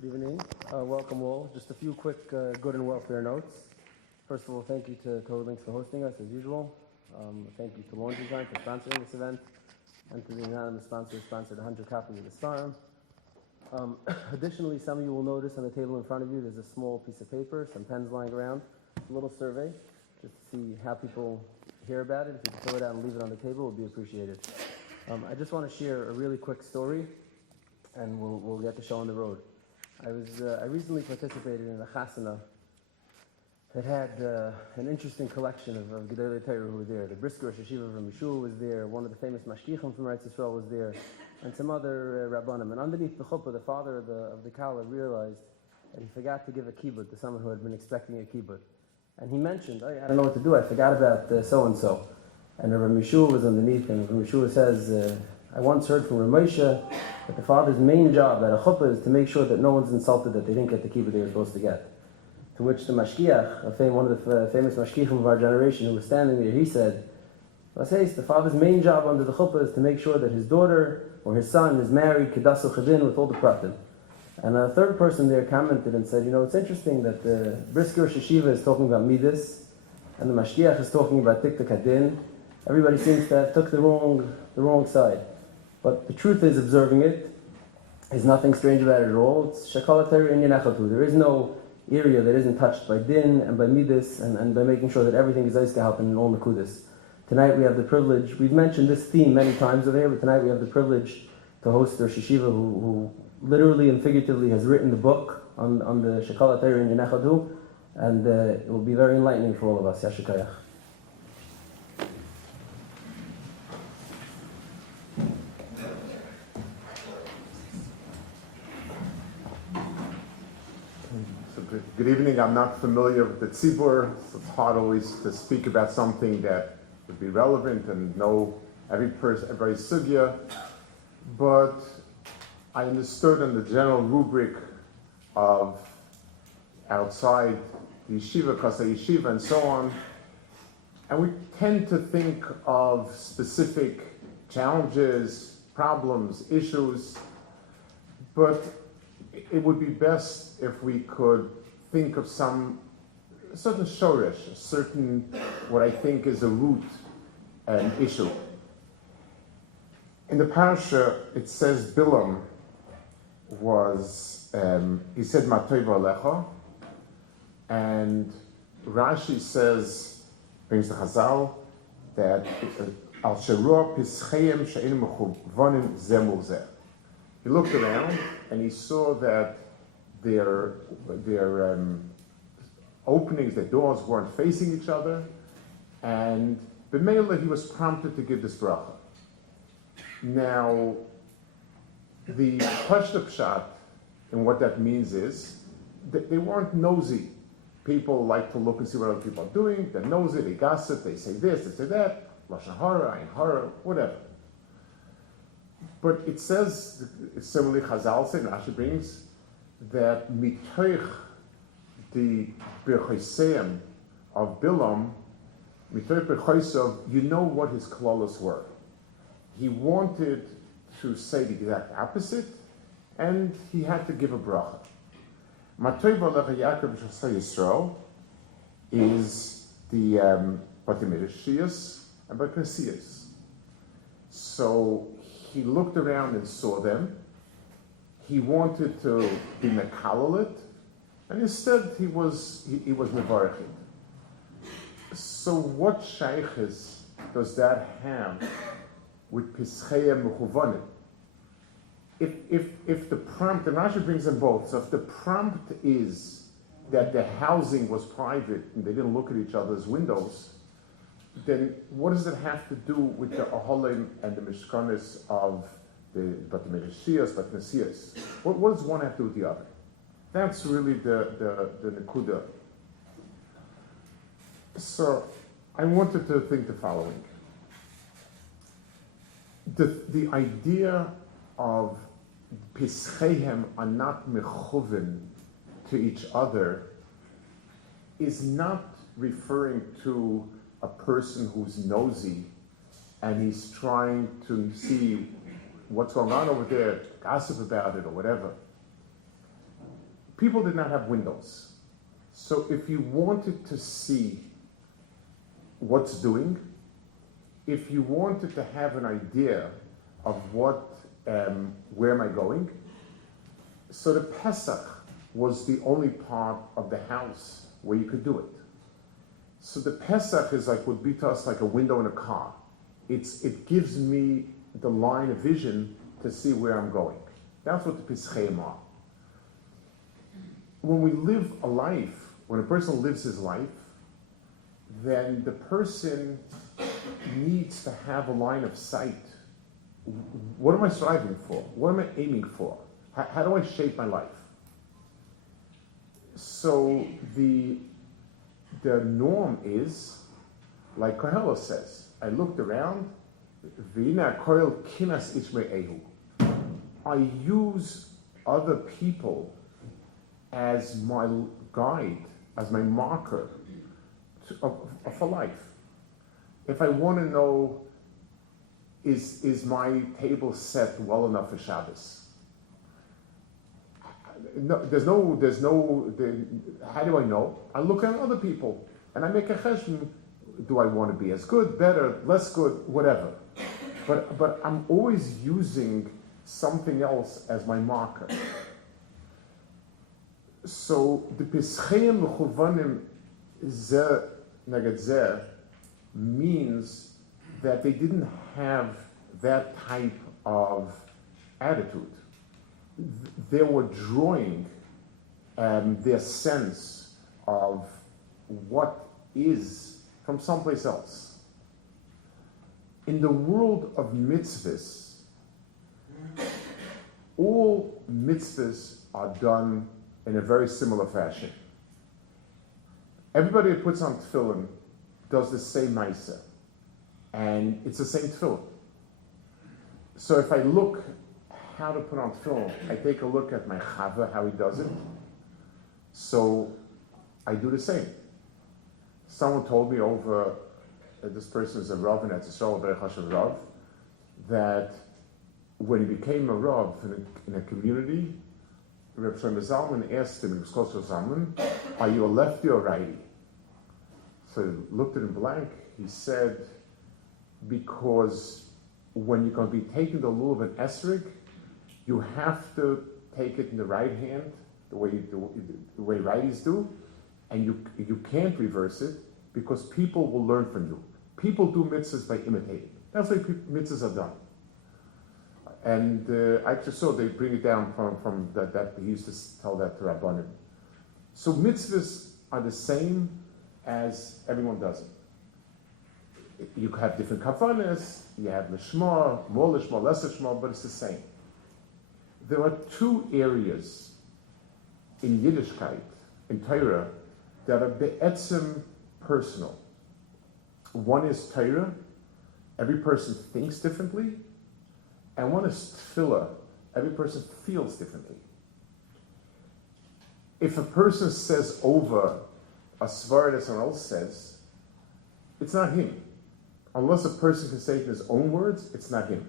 Good evening. Welcome all. Just a few quick good and welfare notes. First of all, thank you to Code Links for hosting us, as usual. Thank you to Lawn Design for sponsoring this event, and to the anonymous sponsor who sponsored 100 copies of the Star. Additionally, some of you will notice on the table in front of you, there's a small piece of paper, some pens lying around, a little survey, just to see how people hear about it. If you can fill it out and leave it on the table, it would be appreciated. I just want to share a really quick story, and we'll get the show on the road. I recently participated in a chasana that had an interesting collection of Gedolei Torah who were there. The Brisker Rosh Yeshiva from Yeshua was there, one of the famous Mashgichim from Eretz Yisrael was there, and some other Rabbanim. And underneath the chuppah, the father of the Kala realized that he forgot to give a kibbut to someone who had been expecting a kibbut. And he mentioned, I don't know what to do, I forgot about so-and-so. And Rav Yeshua was underneath, and Rav Yeshua says, I once heard from Rav Moshe that the father's main job at a chuppah is to make sure that no one's insulted that they didn't get the kibbut they were supposed to get. To which the mashgiach, one of the famous mashgichim of our generation who was standing there, he said, the father's main job under the chuppah is to make sure that his daughter or his son is married, kedasu chedin, with all the pratim. And a third person there commented and said, it's interesting that the Brisker Rosh Yeshiva is talking about midas, and the mashgiach is talking about tiktuk hadin. Everybody seems to have took the wrong side. But the truth is, observing it, is nothing strange about it at all. It's shakal hatayra inyan echad. There is no area that isn't touched by din and by midas and by making sure that everything is eis gehalten in all nekudas. Tonight we have the privilege, we've mentioned this theme many times over here, but tonight we have the privilege to host the Rosh Yeshiva who literally and figuratively has written the book on the shakal hatayra inyan echad, and it will be very enlightening for all of us. Yashikayach. Good evening. I'm not familiar with the tzibur, so it's hard always to speak about something that would be relevant and know everybody's sugya. But I understood in the general rubric of outside the yeshiva, kasa yeshiva, and so on, and we tend to think of specific challenges, problems, issues, but it would be best if we could think of a certain shoresh, a certain, what I think is a root and issue. In the parasha, it says Bilam was, he said, Matov Alecha, and Rashi says, brings the Chazal, that Al Sherua Pischeim She'in Mechuvvanim Zeh Mul Zeh. He looked around and he saw that their openings, their doors weren't facing each other, and b'meila he was prompted to give this bracha. Now, the pshat and what that means is that they weren't nosy. People like to look and see what other people are doing. They're nosy, they gossip, they say this, they say that, lashon hara, ayin hara, whatever. But it says, similarly Chazal said, Rashi brings, that mitoich the berchoseim of Bilam, mitoich berchoseim, you know what his klolos were. He wanted to say the exact opposite, and he had to give a bracha. Matov Alecha Yaakov Shasai Yisrael is the Batimidashiyas and Baknesiyas. So he looked around and saw them. He wanted to be mekalalit, and instead he was mevarechit. So what shaykhis does that have with pischeim mechuvanim? If the prompt, and Rashi brings them both, so if the prompt is that the housing was private and they didn't look at each other's windows, then what does it have to do with the Aholim and the Mishkanis of the Batimedashiyas, Batnesiyas? What does one have to do with the other? That's really the Nekuda. So I wanted to think the following. The idea of Pischehem are not mechuvin to each other is not referring to a person who's nosy and he's trying to see what's going on over there, gossip about it or whatever. people did not have windows. So if you wanted to see what's doing, if you wanted to have an idea of where am I going, so the Pesach was the only part of the house where you could do it. So the Pesach is would be to us like a window in a car. It gives me the line of vision to see where I'm going. That's what the Pesachim are. When we live a life, when a person lives his life, then the person needs to have a line of sight. What am I striving for? What am I aiming for? How do I shape my life? So the norm is, like Koheles says, I looked around, I use other people as my guide, as my marker for life. If I want to know, is my table set well enough for Shabbos? No, how do I know? I look at other people and I make a cheshbon. Do I want to be as good, better, less good, whatever? But I'm always using something else as my marker. So the Pesachim Mechuvanim Zeh Neged Zeh means that they didn't have that type of attitude. They were drawing their sense of what is from someplace else. In the world of mitzvahs, all mitzvahs are done in a very similar fashion. Everybody that puts on tefillin does the same ma'aseh, and it's the same tefillin. So if I look how to put on tefillin, I take a look at my chava, how he does it. So I do the same. Someone told me over, this person is a Rav, and it's a very chashuv Rav, that when he became a Rav in a community, Reb Shlomo Zalman asked him, are you a lefty or righty? So he looked at him blank. He said, because when you're going to be taking the lulav of an esrog, you have to take it in the right hand, the way righties do, and you can't reverse it because people will learn from you. People do mitzvahs by imitating. That's the way mitzvahs are done. And I just saw they bring it down from that he used to tell that to Rabbanim. So mitzvahs are the same as everyone does it. You have different kavanas, you have lishma, more lishma, less lishma, but it's the same. There are two areas in Yiddishkeit, in Torah, that are be'etzim personal. One is Torah, every person thinks differently, and one is tefillah, every person feels differently. If a person says over a svara that someone else says, it's not him. Unless a person can say it in his own words, it's not him.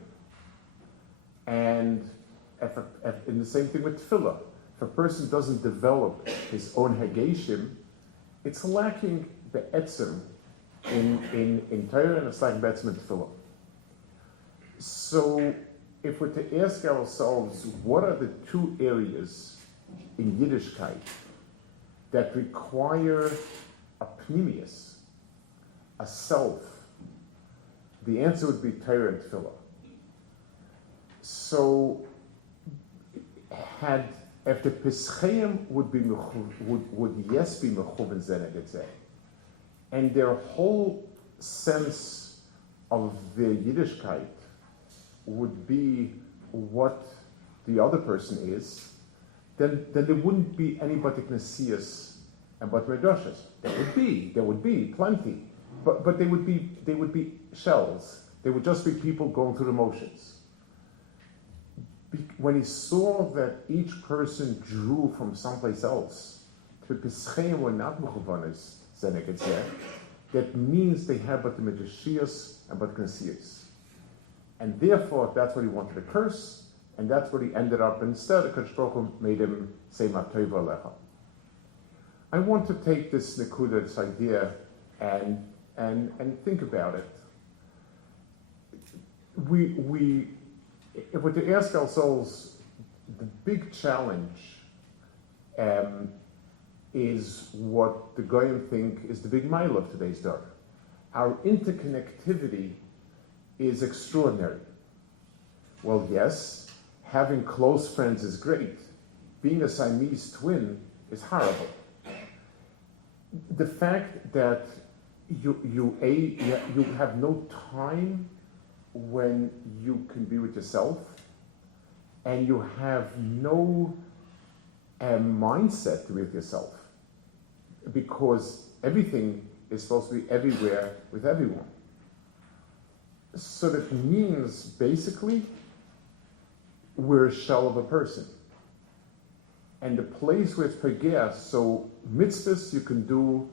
And in the same thing with tefillah, if a person doesn't develop his own hagashim, it's lacking the etzim in Torah, and it's lacking the etzim in tefillah. So if we're to ask ourselves, what are the two areas in Yiddishkeit that require a pnimius, a self? The answer would be Torah and tefillah. So if the Pesachim would yes be mechuven zeh, and their whole sense of their Yiddishkeit would be what the other person is, then there wouldn't be any but Knesias and but Medrashas. There would be plenty, but they would be shells. They would just be people going through the motions. When he saw that each person drew from someplace else, the Pesachim were not mechuvanis, that means they have but the Medrashiyas and but Knesias. And therefore, if that's what he wanted to curse, And that's where he ended up. Instead, HaKadosh Baruch Hu made him say, Ma tova alecha. I want to take this nekuda, this idea, and think about it. If we're to ask ourselves, the big challenge is what the Goyim think is the big mile of today's dor. Our interconnectivity is extraordinary. Well, yes, having close friends is great. Being a Siamese twin is horrible. The fact that you have no time when you can be with yourself, and you have no mindset to be with yourself, because everything is supposed to be everywhere with everyone. So that means basically we're a shell of a person. And the place where it's pagea, so mitzvahs you can do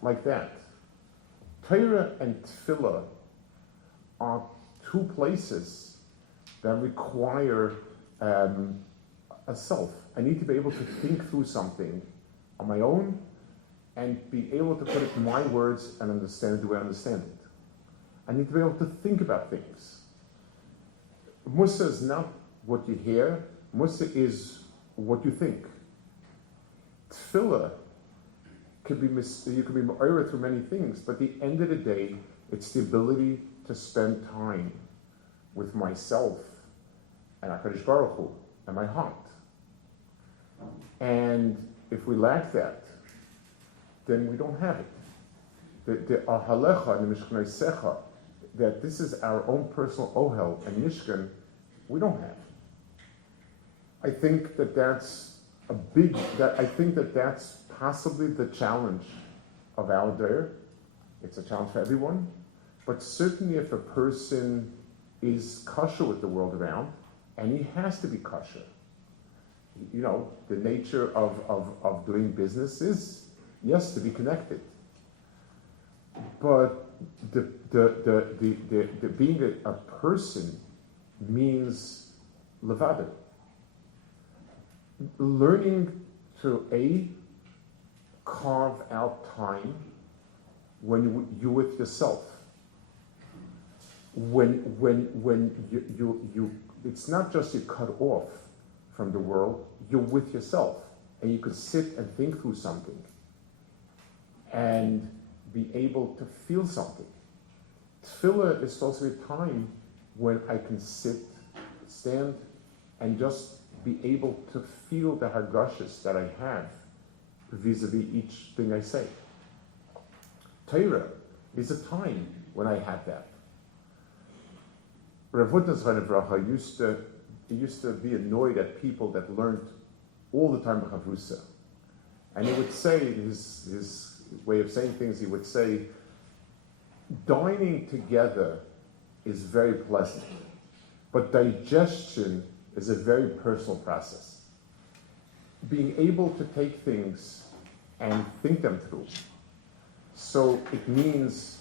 like that. Torah and tefillah are two places that require a self. I need to be able to think through something on my own and be able to put it in my words and understand it the way I understand it. I need to be able to think about things. Musa is not what you hear. Musa is what you think. Tefillah you can be ma'ira through many things, but at the end of the day, it's the ability to spend time with myself and HaKadosh Baruch Hu and my heart. And if we lack that, then we don't have it. The ahalecha and the mishknei that this is our own personal ohel and mishkan, we don't have. I think that's that's possibly the challenge of our day. It's a challenge for everyone, but certainly if a person is kosher with the world around, and he has to be kosher. You know, the nature of doing business is, yes, to be connected. But the being a person means levada. Learning to carve out time when you with yourself. When you it's not just you cut off from the world, you're with yourself, and you can sit and think through something and be able to feel something. Tefillah is supposed to be a time when I can stand, and just be able to feel the hargashas that I have vis-a-vis each thing I say. Torah is a time when I have that. Rav Hutner used to be annoyed at people that learned all the time b'chavrusa. And he would say, his way of saying things, he would say, dining together is very pleasant, but digestion is a very personal process. Being able to take things and think them through. So it means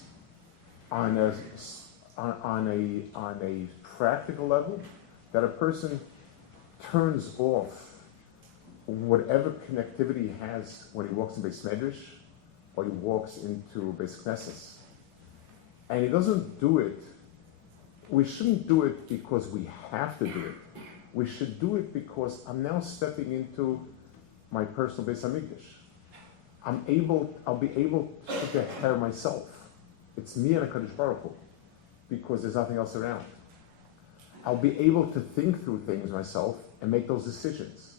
on a practical level that a person turns off whatever connectivity he has when he walks in Beis Medrash or he walks into Beis Knesset. And he doesn't do it. We shouldn't do it because we have to do it. We should do it because I'm now stepping into my personal Beis Hamikdash. I'll be able to take care of myself. It's me and HaKadosh Baruch Hu, because there's nothing else around. I'll be able to think through things myself and make those decisions.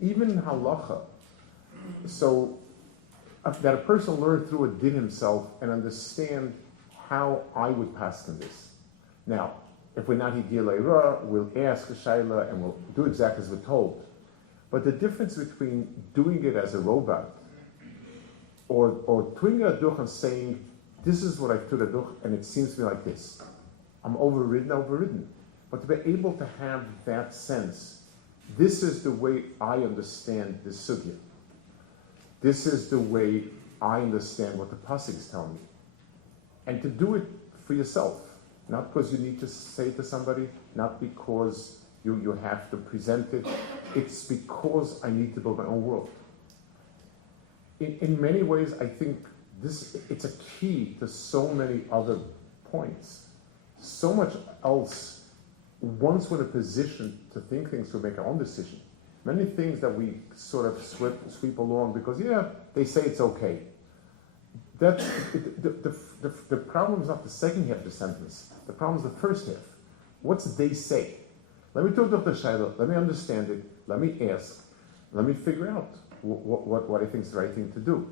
Even in halacha, so that a person learn through a din himself and understand how I would pass in this. Now, if we're not higil le'ira, we'll ask a shayla and we'll do exactly as we're told. But the difference between doing it as a robot or doing a duch and saying, this is what I took a duch and it seems to me like this. I'm overridden. But to be able to have that sense, this is the way I understand this sugya. This is the way I understand what the pasuk is telling me. And to do it for yourself. not because you need to say it to somebody, not because you have to present it. It's because I need to build my own world. In many ways, I think it's a key to so many other points. So much else, once we're in a position to think things, to make our own decision. Many things that we sort of sweep along because, they say it's okay. That's, the problem is not the second half of the sentence. The problem is the first half. What's they say? Let me talk to the Shiloh, let me understand it, let me ask, let me figure out what I think is the right thing to do.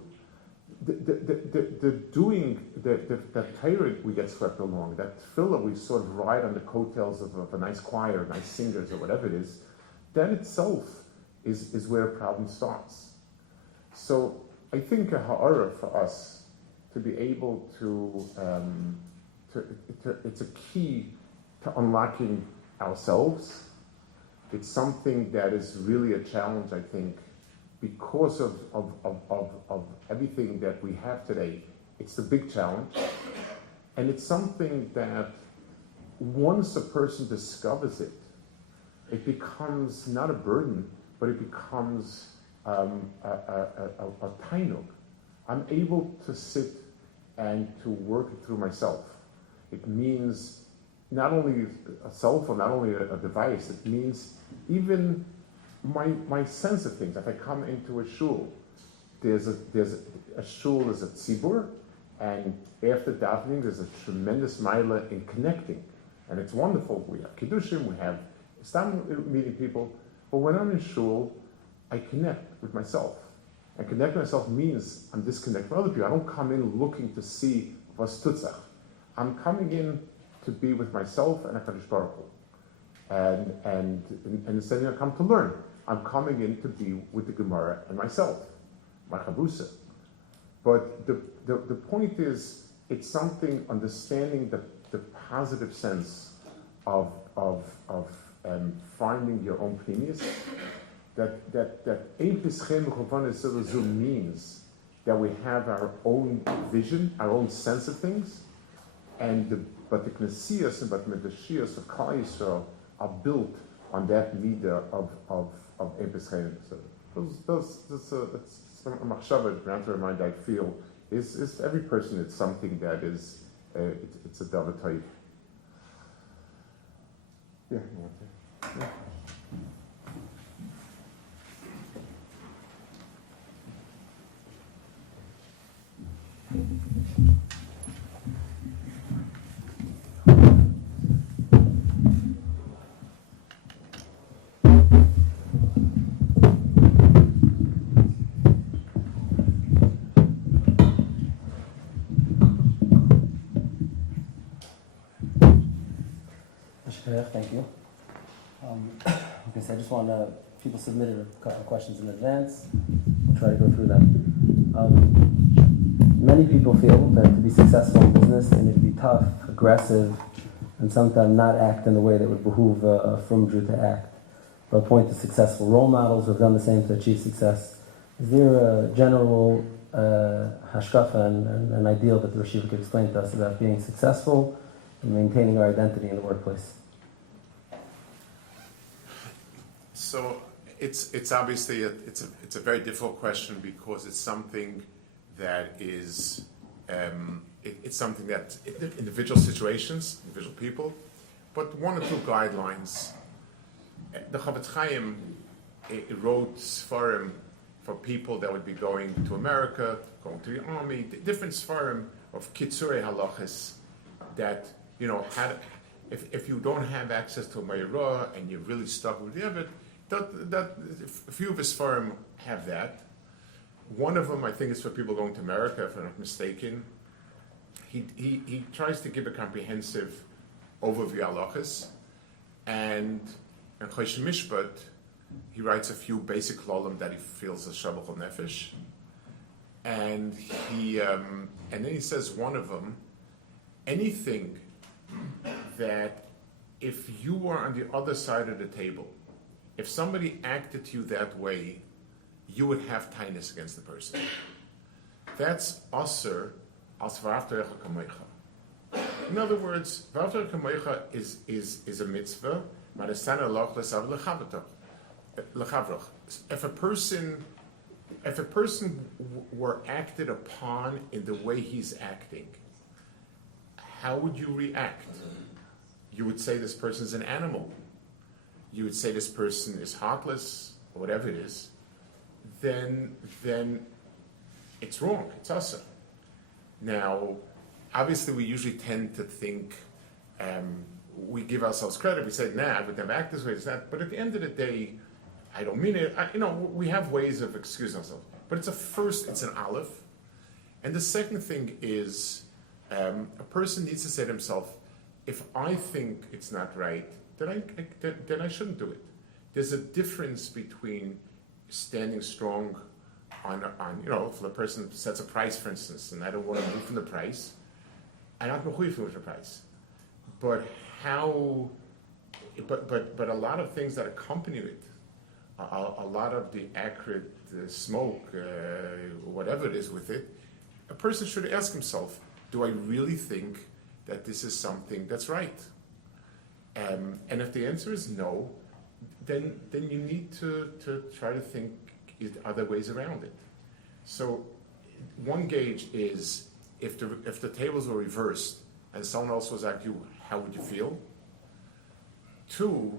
The doing, that Torah we get swept along, that tefillah we sort of ride on the coattails of a nice choir, nice singers, or whatever it is, that itself is where a problem starts. So I think a ha'ara for us to be able to it's a key to unlocking ourselves. It's something that is really a challenge, I think, because of everything that we have today. It's a big challenge. And it's something that once a person discovers it, it becomes not a burden, but it becomes a tainug. I'm able to sit and to work it through myself. It means not only a cell phone, not only a device, it means even my sense of things. If I come into a shul, there's a shul is a tzibur, and after davening, there's a tremendous maila in connecting, and it's wonderful. We have kiddushim, we have meeting people, but when I'm in shul, I connect with myself. And connect with myself means I'm disconnected from other people. I don't come in looking to see was tutzach. I'm coming in to be with myself and HaKadosh Baruch Hu. And instead I come to learn. I'm coming in to be with the Gemara and myself, my Chabusa. But the point is, it's something, understanding the positive sense of finding your own pneumius, that Ein Pischem Chovanes Zilazum means that we have our own vision, our own sense of things, but the Knesias and but the Shias of Klal Yisrael are built on that midah of Ein Pischem. So that's a machshava, to remind, I feel, is every person, it's something that is, it's a davar type. Yeah. Yeah. Thank you. Like I said, I just want to, people submitted a couple of questions in advance. We'll try to go through them. Many people feel that to be successful in business, they need to be tough, aggressive, and sometimes not act in the way that would behoove a frum Jew to act. They'll point to successful role models who have done the same to achieve success. Is there a general hashkafa and an ideal that the Rashiva could explain to us about being successful and maintaining our identity in the workplace? So it's obviously it's a very difficult question because it's something that is it's something that in individual situations, individual people, but one or two guidelines. The Chavetz Chaim wrote Sfarim for people that would be going to America, going to the army, different Sfarim of Kitzurei Halachas that, if you don't have access to a Mayra and you're really stuck with the Eved, that a few of his Sfarim have that. One of them, I think, is for people going to America, if I'm not mistaken. He tries to give a comprehensive overview of halachas, and in Chosh Mishpat, he writes a few basic klolim that he feels is shabachol nefesh, and then he says one of them, anything that if you were on the other side of the table, if somebody acted to you that way, you would have tightness against the person. That's aser al svaravterecha kamecha. In other words, V'ahavta Kamocha is a mitzvah. Marasana loch lesav lechavroch. If a person were acted upon in the way he's acting, how would you react? You would say this person is an animal. You would say this person is heartless, or whatever it is. Then it's wrong. It's asa. Now, obviously, we usually tend to think we give ourselves credit. We say, "Nah, I would never act this way." It's not. But at the end of the day, I don't mean it. We have ways of excusing ourselves. But it's an aleph. And the second thing is, a person needs to say to himself, if I think it's not right, then I shouldn't do it. There's a difference between standing strong on if a person sets a price, for instance, and I don't want to move from the price, I'm not mechuyev with the price. But but a lot of things that accompany it, a lot of the acrid smoke, whatever it is with it, a person should ask himself, do I really think that this is something that's right? And if the answer is no, then you need to try to think other ways around it. So one gauge is if the tables were reversed and someone else was at you, how would you feel? Two,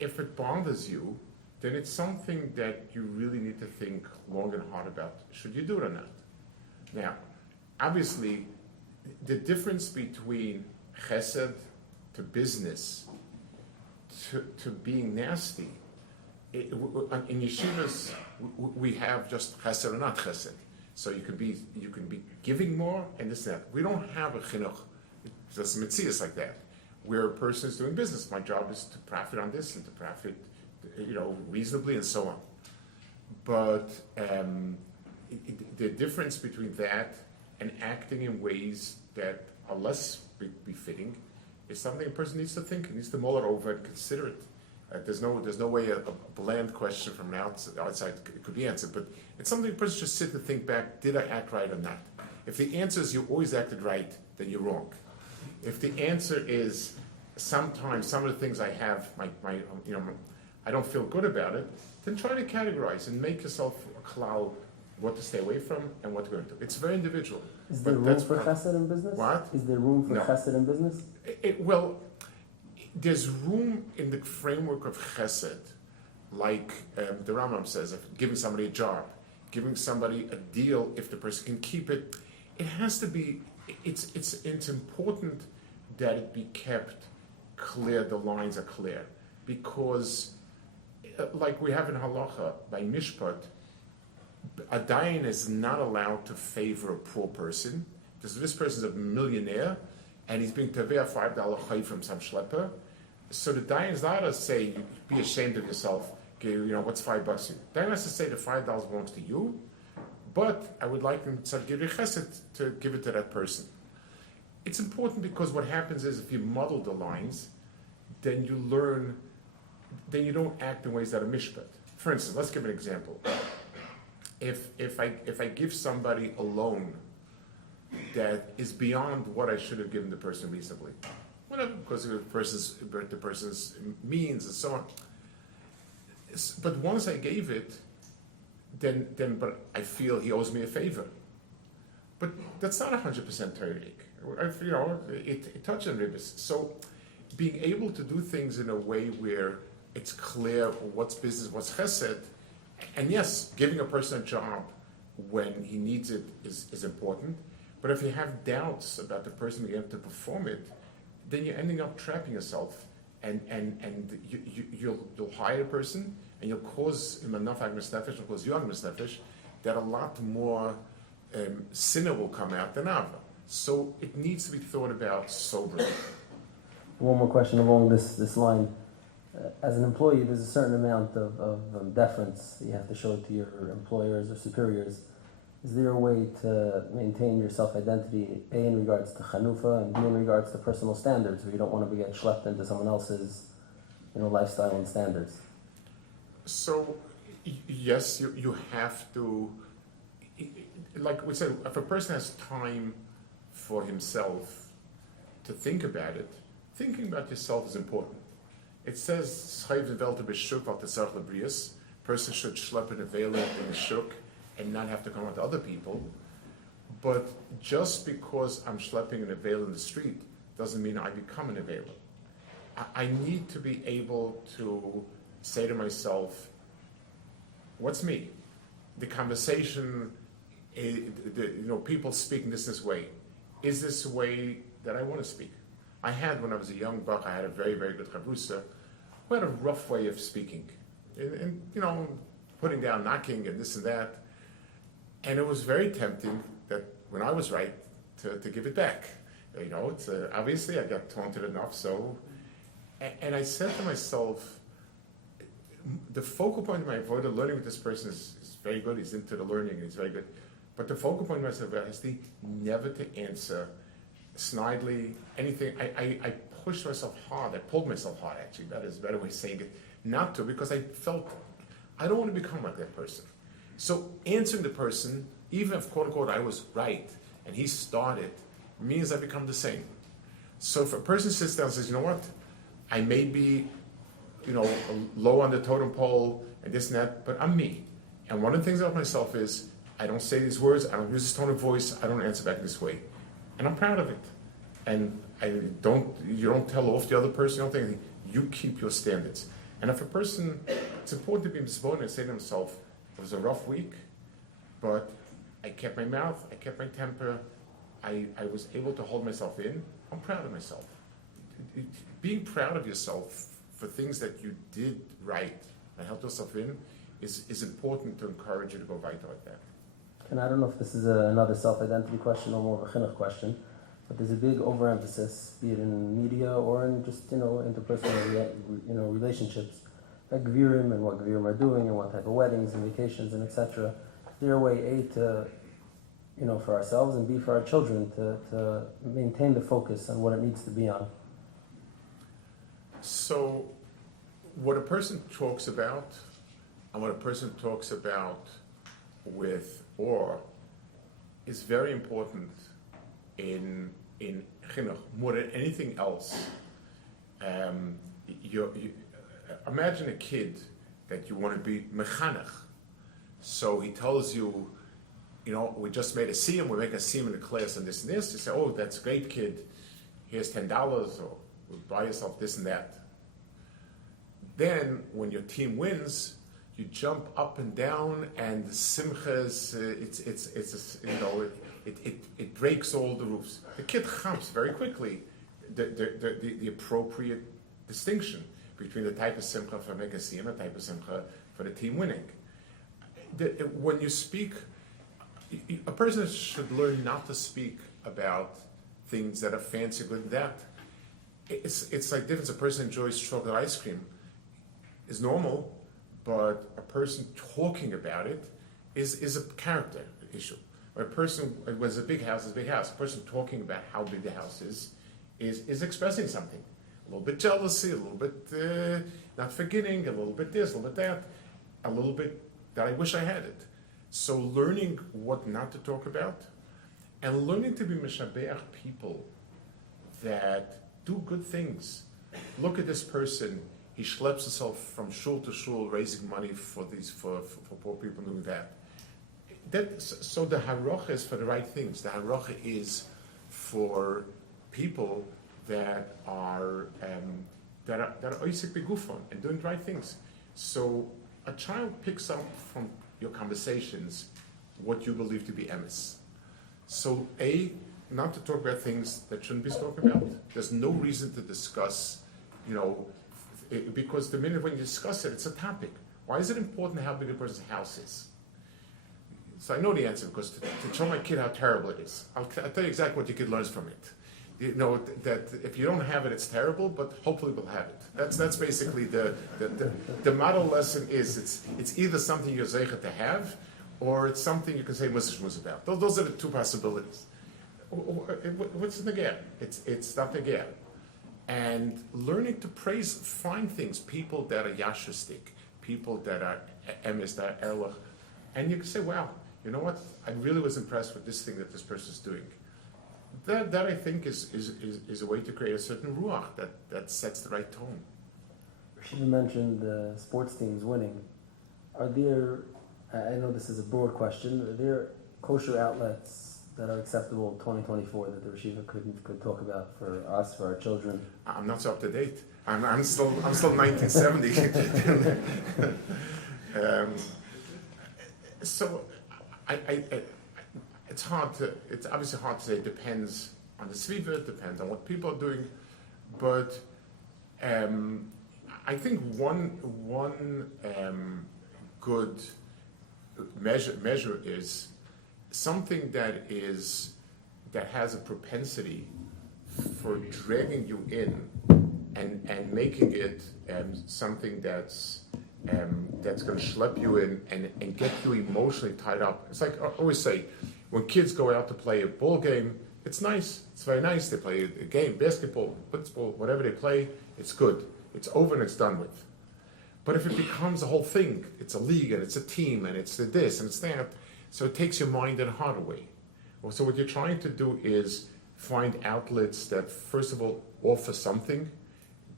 if it bothers you, then it's something that you really need to think long and hard about. Should you do it or not? Now, obviously, the difference between chesed to business to being nasty, in yeshivas we have just chesed or not chesed. So you can be giving more and this and that. We don't have a chinuch, just mitzias like that, where a person is doing business. My job is to profit on this and to profit, reasonably and so on. But the difference between that and acting in ways that are less befitting is something a person needs to think, needs to mull it over and consider it. There's no way a bland question from the outside could be answered, but it's something a person should sit and think back, did I act right or not? If the answer is you always acted right, then you're wrong. If the answer is sometimes some of the things I have, I don't feel good about it, then try to categorize and make yourself a klal what to stay away from and what to go into. It's very individual. Is there room for chesed in business? What? Is there room for chesed in business? There's room in the framework of chesed, like the Rambam says, of giving somebody a job, giving somebody a deal if the person can keep it. It has to be, it's important that it be kept clear, the lines are clear. Because, like we have in halacha, by mishpat, a dayan is not allowed to favor a poor person. This person is a millionaire, and he's being taveh $5 chay from some schlepper. So the dayan is not to say, be ashamed of yourself, what's $5 you? The dayan has to say the $5 belongs to you, but I would like him to give you chesed to give it to that person. It's important because what happens is if you muddle the lines, then you learn, then you don't act in ways that are mishpat. For instance, let's give an example. If I give somebody a loan that is beyond what I should have given the person reasonably, whatever, because of the person's means and so on. But once I gave it, then but I feel he owes me a favor. But that's not 100% Torah. It touches on ribbis. So being able to do things in a way where it's clear what's business, what's chesed, and yes, giving a person a job when he needs it is important. But if you have doubts about the person being able to perform it, then you're ending up trapping yourself, and you'll hire a person and you'll cause him enough agmas nefesh, and cause you agmas nefesh, that a lot more sinner will come out than ava. So it needs to be thought about soberly. One more question along this line. As an employee, there's a certain amount of deference that you have to show to your employers or superiors. Is there a way to maintain your self-identity, A, in regards to chanufa, and B, in regards to personal standards, where you don't want to get schlepped into someone else's lifestyle and standards? So, yes, you have to, like we said, if a person has time for himself, to think about it, thinking about yourself is important. It says, person should schlep in a veil in the shuk and not have to come out to other people. But just because I'm schlepping in a veil in the street doesn't mean I become an veil. I need to be able to say to myself, what's me? The conversation, people speaking this way. Is this the way that I want to speak? I had, when I was a young buck, I had a very, very good chavrusa who had a rough way of speaking. And putting down, knocking, and this and that. And it was very tempting that when I was right, to give it back. It's obviously I got taunted enough, so... And I said to myself, the focal point of my avoid learning with this person is very good. He's into the learning, he's very good. But the focal point of myself is never to answer snidely anything. I pushed myself hard. I pulled myself hard, actually. That is a better way of saying it. Not to, because I felt I don't want to become like that person. So answering the person, even if quote unquote I was right and he started, means I become the same. So if a person sits down and says, you know what, I may be, low on the totem pole and this and that, but I'm me. And one of the things about myself is I don't say these words, I don't use this tone of voice, I don't answer back this way. And I'm proud of it. And you don't tell off the other person, you don't think anything. You keep your standards. And if a person, it's important to be misbone and say to himself, it was a rough week, but I kept my mouth, I kept my temper, I was able to hold myself in. I'm proud of myself. Being proud of yourself for things that you did right and held yourself in is important to encourage you to go right like that. And I don't know if this is another self-identity question or more of a chinuch question, but there's a big overemphasis, be it in media or in just interpersonal relationships, like gvirim and what gvirim are doing and what type of weddings and vacations and etc. Is there a way to for ourselves and B for our children to maintain the focus on what it needs to be on? So what a person talks about and what a person talks about with or is very important in chinuch more than anything else. You imagine a kid that you want to be mechanech. So he tells you, we just made a siyum, we make a siyum in the class and this and this. You say, oh, that's great, kid. Here's $10, or buy yourself this and that. Then, when your team wins, you jump up and down, and the simchas, it breaks all the roofs. The kid champs very quickly the appropriate distinction between the type of simcha for make a siyum and the type of simcha for the team winning. When you speak, a person should learn not to speak about things that are fancy, good, that. It's like difference. A person enjoys chocolate ice cream is normal, but a person talking about it is a character issue. When a person, when it's a big house, it's a big house. A person talking about how big the house is expressing something. A little bit jealousy, a little bit not forgetting, a little bit this, a little bit that, a little bit that I wish I had it. So learning what not to talk about and learning to be mishabeach people that do good things. Look at this person. He schleps himself from shul to shul, raising money for poor people doing that. So the harocha is for the right things. The harocha is for people that are oisik begufon and doing the right things. So a child picks up from your conversations what you believe to be emes. So not to talk about things that shouldn't be spoken about. There's no reason to discuss, because the minute when you discuss it, it's a topic. Why is it important how big a person's house is? So I know the answer, because to show my kid how terrible it is, I'll tell you exactly what your kid learns from it. That if you don't have it, it's terrible, but hopefully we'll have it. That's basically the model lesson is it's either something you're zeicher to have, or it's something you can say Muslish was about. Those are the two possibilities. What's the negeh? It's not negeh. And learning to praise fine things, people that are yashastik, people that are emes, that are erlich, and you can say, wow, you know what? I really was impressed with this thing that this person is doing. That I think is a way to create a certain ruach that sets the right tone. You mentioned sports teams winning. Are there, I know this is a broad question, are there kosher outlets that are acceptable in 2024 that the Yeshiva could talk about for us, for our children? I'm not so up to date. I'm still 1970. So it's obviously hard to say. It depends on the sviva, it depends on what people are doing, but I think one good measure is something that has a propensity for dragging you in and making it something that's going to schlep you in and get you emotionally tied up. It's like I always say, when kids go out to play a ball game, it's nice. It's very nice. They play a game, basketball, football, whatever they play, it's good. It's over and it's done with. But if it becomes a whole thing, it's a league and it's a team and it's this and it's that, so it takes your mind and heart away. So what you're trying to do is find outlets that, first of all, offer something,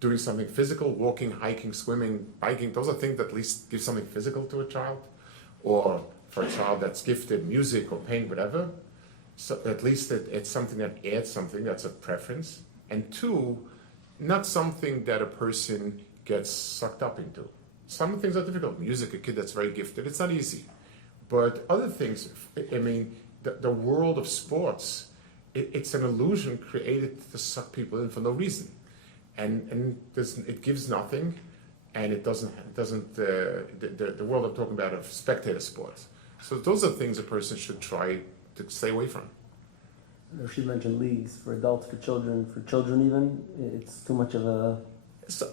doing something physical, walking, hiking, swimming, biking. Those are things that at least give something physical to a child, or for a child that's gifted music or paint, whatever. So at least it's something that adds something, that's a preference. And two, not something that a person gets sucked up into. Some things are difficult. Music, a kid that's very gifted, it's not easy. But other things, I mean, the world of sports, it's an illusion created to suck people in for no reason. And it gives nothing, and it doesn't the world I'm talking about of spectator sports. So those are things a person should try to stay away from. She mentioned leagues for adults, for children even. It's too much of a... So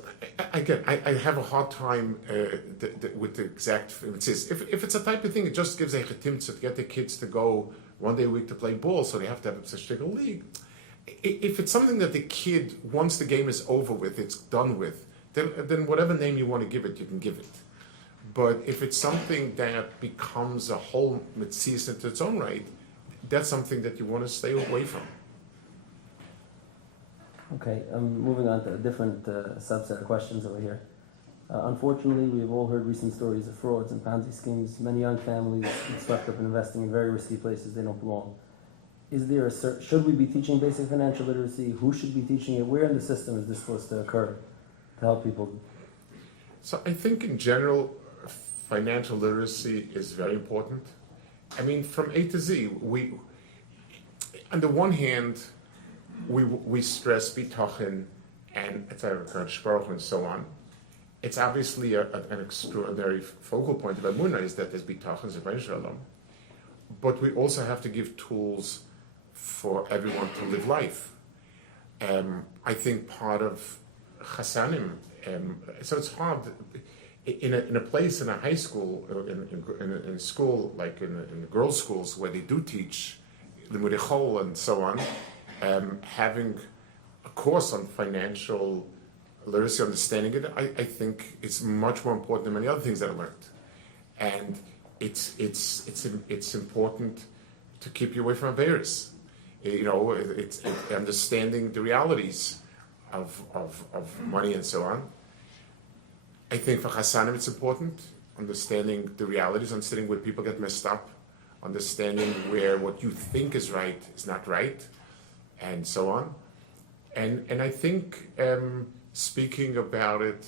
again, I have a hard time with the exact. It says if it's a type of thing, it just gives a chetim to get the kids to go one day a week to play ball, so they have to have a particular league. If it's something that the kid, once the game is over with, it's done with, then whatever name you want to give it, you can give it. But if it's something that becomes a whole mitzvah into its own right, that's something that you want to stay away from. Okay, moving on to a different subset of questions over here. Unfortunately, we have all heard recent stories of frauds and Ponzi schemes. Many young families get swept up in investing in very risky places they don't belong. Is there should we be teaching basic financial literacy? Who should be teaching it? Where in the system is this supposed to occur to help people? So I think in general, financial literacy is very important. I mean, from A to Z, we, on the one hand, we stress bitachon and and so on. It's obviously an extraordinary focal point of Emunah is that there's bitachon Zevon Shalom, but we also have to give tools for everyone to live life. I think part of Chasanim, so it's hard in a place in a high school, in a school like in the girls' schools where they do teach Limudei Chol and so on. Having a course on financial literacy, understanding it, I think it's much more important than many other things that I learned. And it's important to keep you away from Averis. You know, it's understanding the realities of money and so on. I think for Hasanim it's important, understanding the realities, understanding where people get messed up, understanding where what you think is right is not right, and so on. And I think speaking about it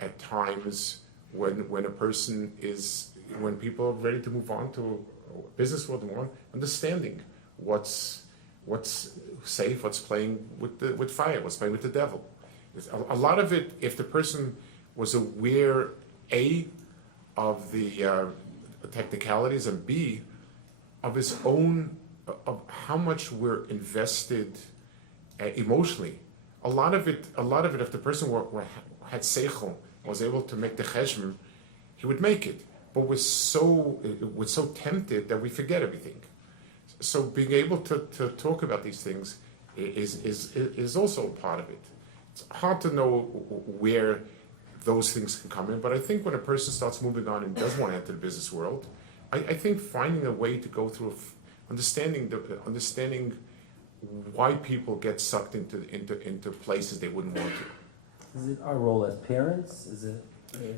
at times when a person is, when people are ready to move on to a business world and on, understanding what's safe, what's playing with fire, what's playing with the devil. A lot of it, if the person was aware, A, of the technicalities, and B, of his own, of how much we're invested emotionally. A lot of it, if the person had seichel, was able to make the cheshbon, he would make it. But we're so tempted that we forget everything. So being able to talk about these things is also a part of it. It's hard to know where those things can come in, but I think when a person starts moving on and does want to enter the business world, I think finding a way to go through understanding why people get sucked into places they wouldn't want to. Is it our role as parents?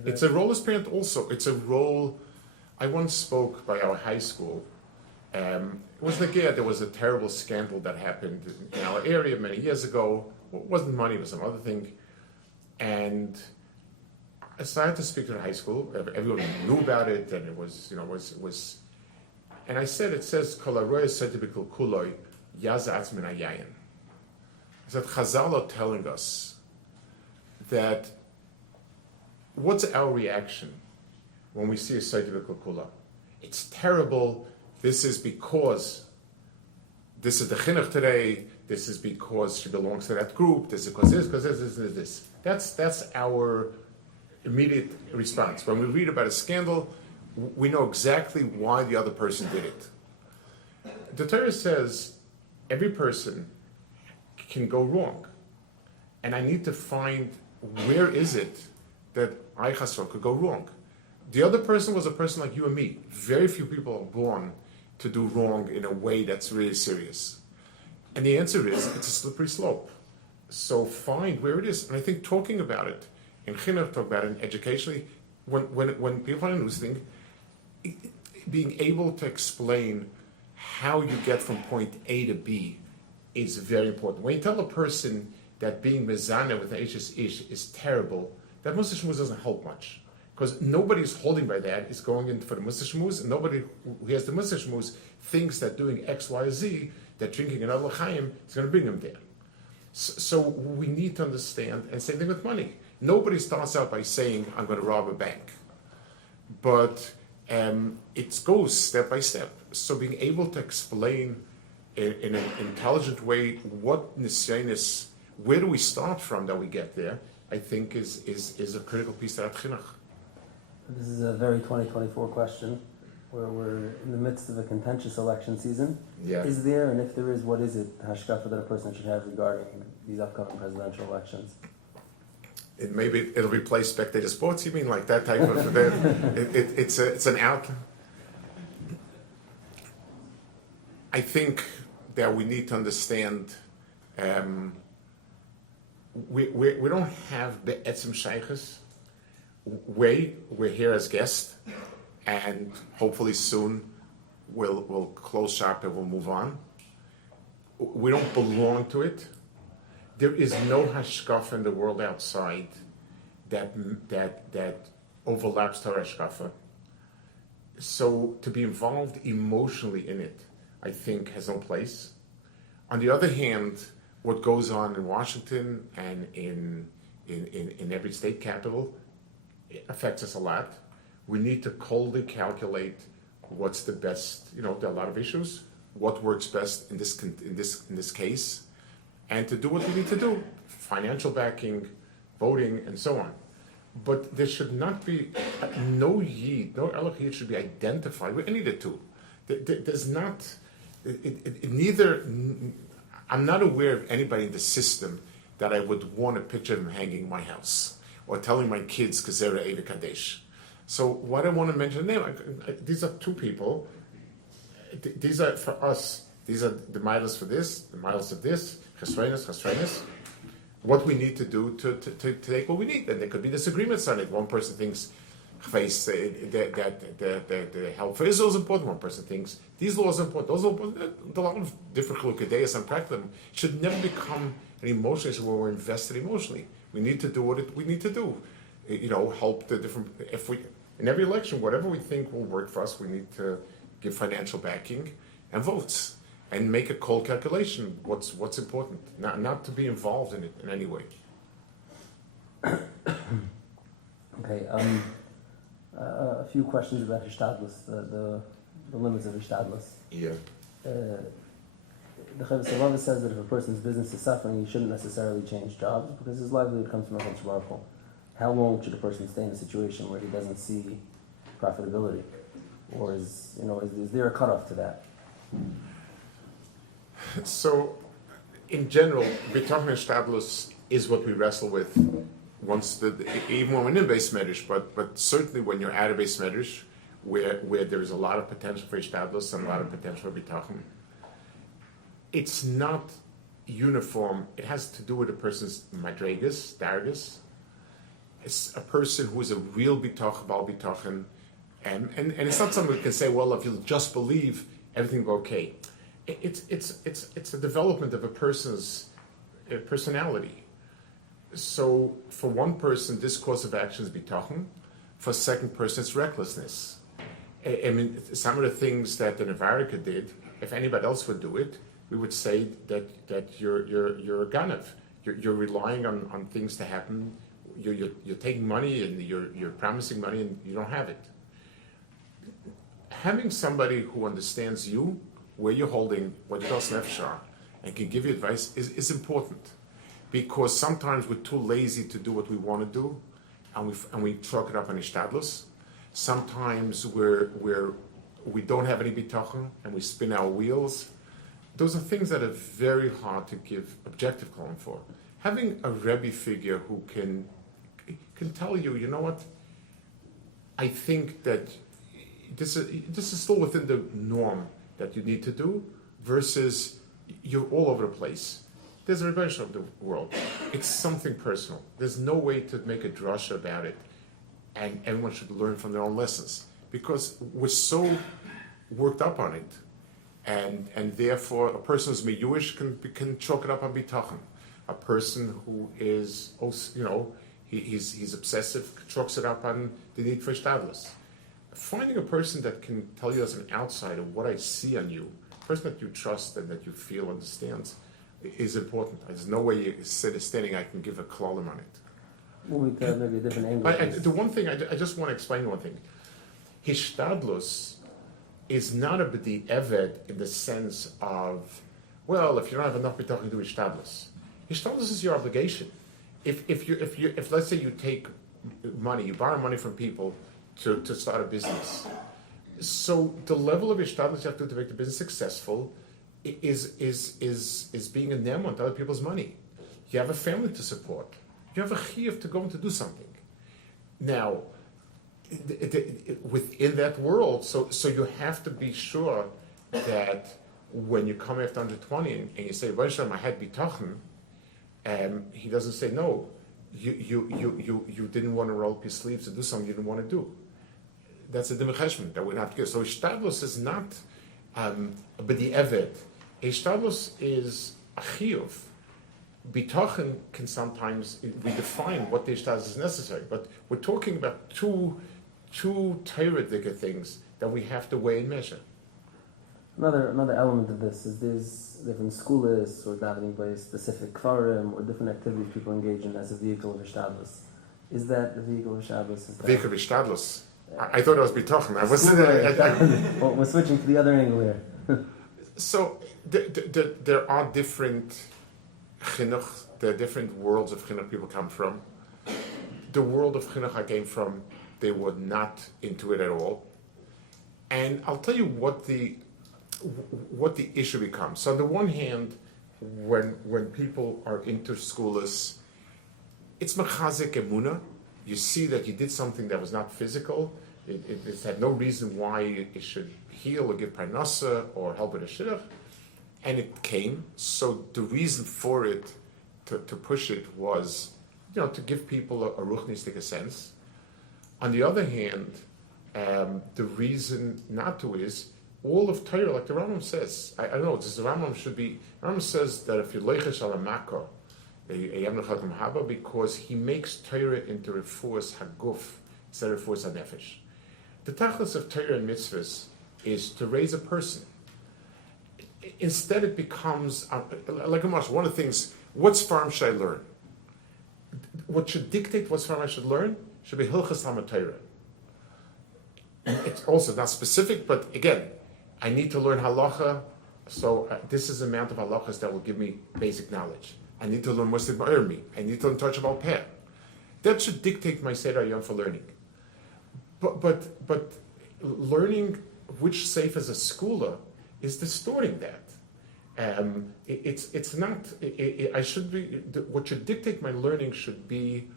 It's a role as parent also. It's a role. I once spoke by our high school. It was there was a terrible scandal that happened in our area many years ago. It wasn't money, it was some other thing. And I started to speak to the high school. Everyone knew about it, and it was. And I said, it says, "Kol haroya setibikul kuloi yazatz min hayayin." I said, Chazal are telling us that what's our reaction when we see a setibikul kula? It's terrible. This is because this is the chinuch today. This is because she belongs to that group. This is because this. That's our immediate response. When we read about a scandal, we know exactly why the other person did it. The Torah says every person can go wrong. And I need to find where is it that I, Chasron, could go wrong. The other person was a person like you and me. Very few people are born to do wrong in a way that's really serious. And the answer is, it's a slippery slope. So find where it is. And I think talking about it, in chinuch, talk about it, and educationally, when people find a news thing, being able to explain how you get from point A to B is very important. When you tell a person that being mezaneh with an ish is terrible, that Mussar Shmuz doesn't help much. Because nobody who's holding by that is going in for the Mussar Shmuz, and nobody who has the Mussar Shmuz thinks that doing X, Y, Z, that drinking another l'chaim is going to bring them there. So we need to understand, and same thing with money. Nobody starts out by saying, I'm going to rob a bank. But it goes step by step. So being able to explain in an intelligent way what nisyanis, where do we start from that we get there, I think is a critical piece of that chinuch. This is a very 2024 question, where we're in the midst of a contentious election season. Yeah. Is there, and if there is, what is it, Hashkafa, that a person should have regarding these upcoming presidential elections? Maybe it'll replace spectator sports. You mean like that type of? It's an out. I think that we need to understand. We don't have the etzem shaykhs. We're here as guests, and hopefully soon we'll close shop and we'll move on. We don't belong to it. There is no hashkafa in the world outside that overlaps to our hashkafa. So to be involved emotionally in it, I think, has no place. On the other hand, what goes on in Washington and in every state capital, it affects us a lot. We need to coldly calculate what's the best. There are a lot of issues. What works best in this case, and to do what we need to do: financial backing, voting, and so on. But there should not be no Elok Yid should be identified with any of the two. There's not. Neither. I'm not aware of anybody in the system that I would want a picture of him hanging in my house or telling my kids Kazera Eva Kadesh. So what I want to mention name, these are two people. These are for us. These are the miles for this, the miles of this. Chesrenes. What we need to do to take what we need, and there could be disagreements on it. One person thinks that the help for Israel is important. One person thinks these laws are important. Those are important. A lot of different chilukei and practice should never become an emotional issue where we're invested emotionally. We need to do what we need to do. Help the different. If we in every election, whatever we think will work for us, we need to give financial backing and votes and make a cold calculation. What's important? Not to be involved in it in any way. Okay. A few questions about Hishtadlus, the limits of Hishtadlus. Yeah. The Chavos Halava says that if a person's business is suffering, he shouldn't necessarily change jobs because his livelihood comes from a Baruch Hu. How long should a person stay in a situation where he doesn't see profitability, or is there a cutoff to that? So, in general, B'tachon Hishtadlus is what we wrestle with. Even when we're in base medrash, but certainly when you're out of base medrash, where there's a lot of potential for Hishtadlus and a lot of potential for B'tachon. it's not uniform. It has to do with a person's madregas, dargas. It's a person who is a real bitach, bal bitachin, and it's not something we can say, well, if you'll just believe, everything will go okay. It's a development of a person's personality. So for one person, this course of action is bitachon. For a second person, it's recklessness. I mean, some of the things that the Navarika did, if anybody else would do it, we would say that you're a ganav. You're relying on things to happen. You're taking money and you're promising money and you don't have it. Having somebody who understands you, where you're holding, what your nefesh are, and can give you advice is important, because sometimes we're too lazy to do what we want to do, and we chalk it up on ishtadlus. Sometimes we don't have any bitachon and we spin our wheels. Those are things that are very hard to give objective calling for. Having a Rebbe figure who can tell you, you know what, I think that this is still within the norm that you need to do, versus you're all over the place. There's a reversion of the world. It's something personal. There's no way to make a drasha about it, and everyone should learn from their own lessons, because we're so worked up on it, and therefore a person who's meyuish can chalk it up on bitachon. A person who is also, he's obsessive, chalks it up on the need for shtadlus. Finding a person that can tell you as an outsider what I see on you, a person that you trust and that you feel understands, is important. There's no way you standing I can give a klolim on it. Well, we could maybe a different angle. The one thing, I just want to explain one thing. Hishtadlus is not a b'di eved in the sense of, well, if you don't have enough bitachon, you do hishtadlus. Hishtadlus is your obligation. If let's say you take money, you borrow money from people to start a business. So the level of hishtadlus you have to do to make the business successful is being a nem on other people's money. You have a family to support. You have a chiyuv to go and to do something. Now, within that world, so you have to be sure that when you come after 120 and you say, "Vayishem, I had bitachon," he doesn't say no. You didn't want to roll up your sleeves to do something you didn't want to do. That's a dimmer cheshbon that we have to give. So hishtadlus is not b'di eved. Hishtadlus is a chiyuv. Bitachon can sometimes redefine what the hishtadlus is necessary, but we're talking about two Torah-dika things that we have to weigh and measure. Another element of this is there's different schools or davening by specific kvarim or different activities people engage in as a vehicle of hishtadlus. Is that the vehicle of hishtadlus? Vehicle of hishtadlus. I thought it was bitachon. Well, we're switching to the other angle here. So there are different chinuch. There are different worlds of chinuch people come from. The world of chinuch I came from, they were not into it at all. And I'll tell you what the issue becomes. So on the one hand, when people are into schoolis, it's mechazik emuna. You see that you did something that was not physical. It had no reason why it should heal or give parnasa or help with a shidduch. And it came. So the reason for it, to push it, was to give people a ruchnistic sense. On the other hand, the reason not to is all of Torah, like the Rambam says. I don't know. The Rambam says that if you leichesh ala makor, because he makes Torah into refuas haguf instead of refuas hanefesh. The tachlis of Torah and mitzvahs is to raise a person. Instead, it becomes like a marsh. One of the things, what farm should I learn? What should dictate what farm I should learn should be hilchas Talmud Torah. It's also not specific, but again, I need to learn halacha. So this is the amount of halachas that will give me basic knowledge. I need to learn Muslim Ba'irmi. I need to learn Torah Shabbat Peh. That should dictate my Seder Yom for learning. But learning which safe as a schooler is distorting that. It's not. I should be. What should dictate my learning should be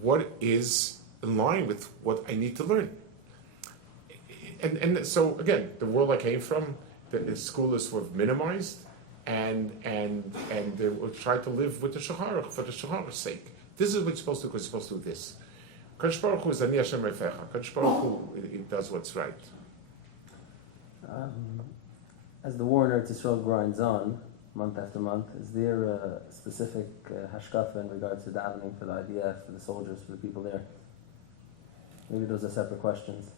what is in line with what I need to learn. And so again, the world I came from, the schoolers were minimized, and they will try to live with the Shacharach for the Shacharach's sake. This is what you're supposed to do, because you're supposed to do this. Kadosh Baruch Hu is Ani Hashem Reifecha. Kadosh Baruch Hu, he does what's right. As the war in Eretz Yisrael grinds on, month after month, is there a specific hashkafa in regards to davening for the IDF, for the soldiers, for the people there? Maybe those are separate questions.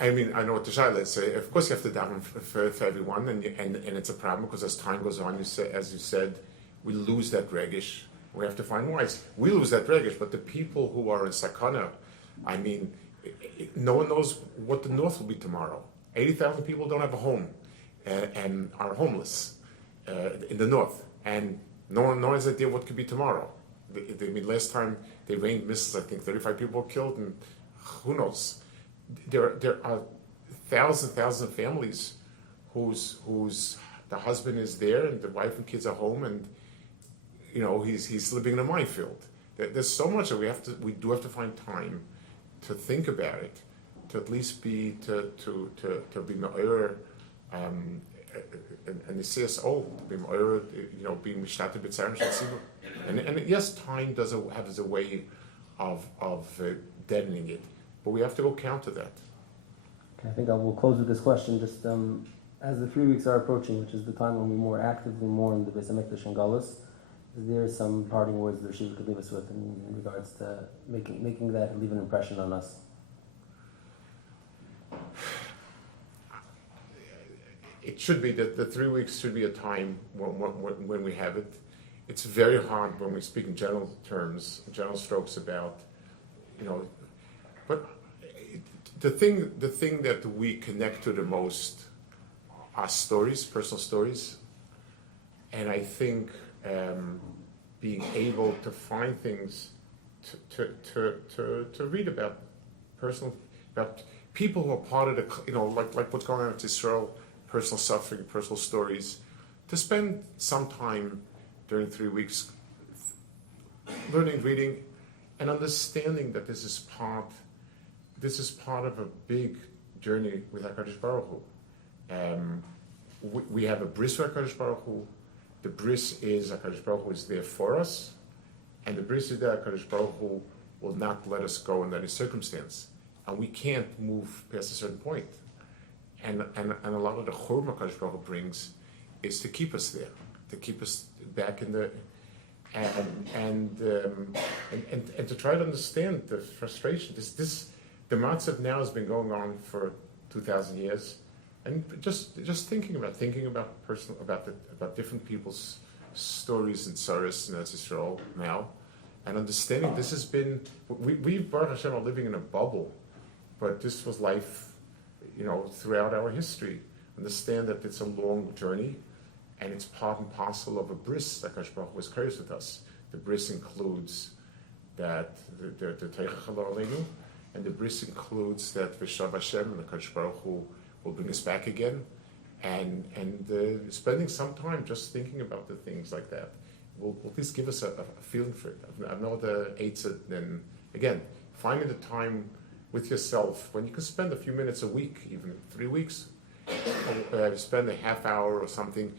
I mean, I know what the Shaila say. Of course, you have to daven for everyone, and it's a problem because as time goes on, as you said, we lose that regish. We have to find ways. We lose that regish, but the people who are in Sakana, I mean, no one knows what the North will be tomorrow. 80,000 people don't have a home and are homeless in the North, and no one has idea what could be tomorrow. I mean, last time they rained missiles, I think 35 people were killed, and who knows? There are thousands of families whose the husband is there and the wife and kids are home, and he's living in a minefield. There's so much that we do have to find time to think about it, to at least be to be me'or, and the CSO to be me'or, being mishtatev b'tzarim shel tzibur. And yes, time has a way of deadening it, but we have to go counter that. Okay, I think we'll close with this question. Just as the 3 weeks are approaching, which is the time when we more actively mourn the Beis Hamikdash and Galus, is there some parting words that Shiva could leave us with in regards to making that leave an impression on us? It should be that the 3 weeks should be a time when we have it. It's very hard when we speak in general terms, general strokes about, but the thing that we connect to the most are stories, personal stories, and I think being able to find things to read about people who are part of the, like what's going on in Israel, personal suffering, personal stories, to spend some time during 3 weeks learning, reading, and understanding that this is part of a big journey with HaKadosh Baruch Hu. We have a bris for HaKadosh Baruch Hu. The bris is HaKadosh Baruch Hu is there for us, and the bris is that HaKadosh Baruch Hu will not let us go in any circumstance, and we can't move past a certain point. And a lot of the churban HaKadosh Baruch Hu brings is to keep us there, to keep us back in the and to try to understand the frustration. The matzav now has been going on for 2,000 years, and just thinking about about different people's stories and sorrows in Eretz Yisrael now, and understanding this has been we Baruch Hashem are living in a bubble, but this was life, throughout our history. Understand that it's a long journey, and it's part and parcel of a bris that Kadosh Baruch Hu was curious with us. The bris includes that the Teichach Aleinu, and the bris includes that V'shav Hashem, the Kadosh Baruch Hu will bring us back again, and spending some time just thinking about the things like that will at least give us a feeling for it. I know the eights, then again, finding the time with yourself when you can spend a few minutes a week, even 3 weeks, spend a half hour or something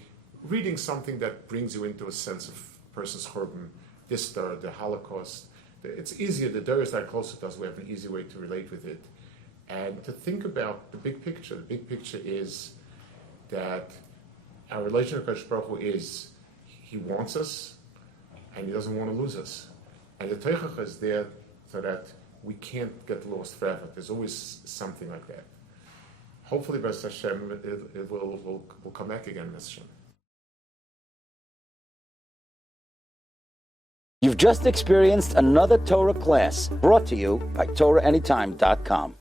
reading something that brings you into a sense of person's churban, the Holocaust. It's easier, the Dor is that closer to us, we have an easy way to relate with it. And to think about the big picture. The big picture is that our relationship with Kadosh Baruch Hu is, He wants us, and He doesn't want to lose us. And the Teichach is there so that we can't get lost forever. There's always something like that. Hopefully, B'ez Hashem, it will come back again, B'ez Hashem. You've just experienced another Torah class brought to you by TorahAnytime.com.